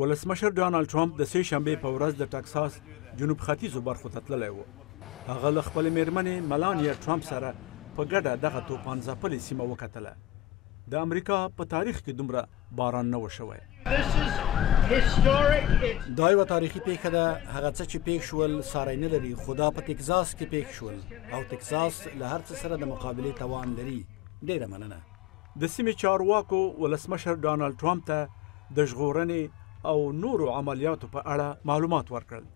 ولسمشر ډانلډ ټرمپ د سې شنبې په ورځ د ټکساس جنوب ختیځو برخو ته تللی و. هغه له خپلې مېرمنې ملانیا ټرمپ سره په ګډه دغه توپان ځپلې سیمه وکتله. د امریکا په تاریخ کې دومره باران نه و شوی. دا یوه تاریخي پیښه ده. هغه څه چې پیښ شول ساری نه لري، خو دا په تکزاس کې پیښ شول او تکزاس له هر څه سره د مقابلې توان لري. ډېره مننه. د سیمې چارواکو ولسمشر ډانلډ ټرمپ ته د ژغورنې او نورو عملیاتو په اړه معلومات ورکړل.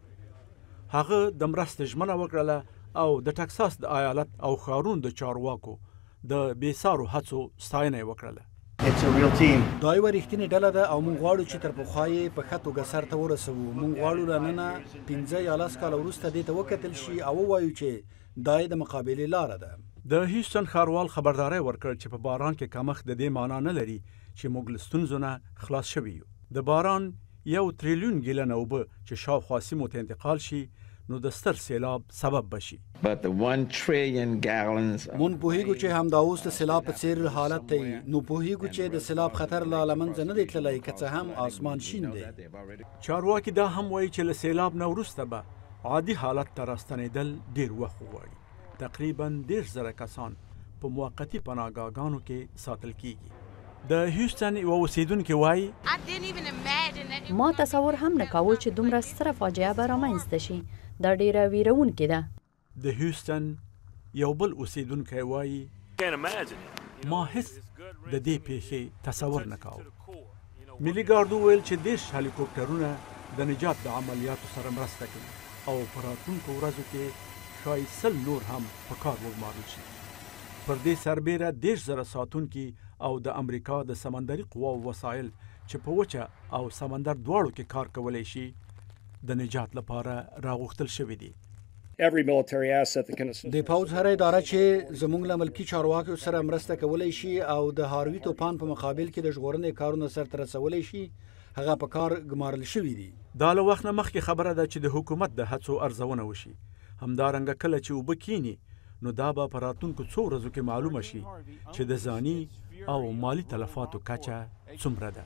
هغه د مرستې ژمنه وکړله او د ټکساس د ایالت او ښارونو د چارواکو د بېسارو هڅو ستاینه یې وکړله. دا یوه رښتینې ډله ده او موږ غواړو چې تر پخوا یې په ښه توګه سرته ورسوو. موږ غواړو له ننه 15 یا 10 کاله وروسته دې ته وکتل شي او ووایو چې دا یې د مقابلې لاره ده. د هیوستن ښاروال خبرداری ورکړ چې په باران کې کمښت د دې معنا نه لري چې موږ له ستونزو نه خلاص شوي یو. د باران 1 تریلیون ګیلنه اوبه چې شاوخوا سیمو ته انتقال شي نو د ستر سیلاب سبب بشي. مونږ پوهیږو چې همدا اوس د سیلاب په څیر حالت دی. نو پوهیږو چې د سیلاب خطر لا له منځه نه دی تللی، که څه هم آسمان شین دی. چارواکي دا هم وایي چې له سیلاب نه وروسته به عادي حالت ته راستنېدل ډېر وخت وغواړي. تقریبا 10,000 کسان په موقتي پناهګاهګانو کې ساتل کیږي. د هیوستن یوه اوسیدونکې وایي ما تصور هم نه کاوه چې دومره ستره فاجعه به رامنځته شي. دا ډیره ویرونکې ده. د هیوستن یو بل اوسیدونکی وایي ما هیڅ د دې پیښې تصور نه کاوه. ملي ګارد وویل چې 10 هلیکوپټرونه د نجات د عملیاتو سره مرسته کوي او په راتلونکو ورځو کې ښایي 100 نور هم په کار وګمارل شي. پر دې سربیره 10,000 ساتونکي او د امریکا د سمندري قواو وسایل چې په وچه او سمندر دواړو کې کار کولی شي د نجات لپاره راغوښتل شوي دي. د پوځ هره اداره چې زموږ له ملکي چارواکو سره مرسته کولی شي او د هاروي توپان په مقابل کې د ژغورنې کارونه سرته رسولی شي هغه په کار ګمارل شوي دي. دا له وخت نه مخکې خبره ده چې د حکومت د هڅو ارزونه وشي. همدارنګه کله چې اوبه کینی نو دا به په راتلونکو څو ورځو کې معلومه شي چې د ځاني او مالی تلفاتو کچه څومره ده.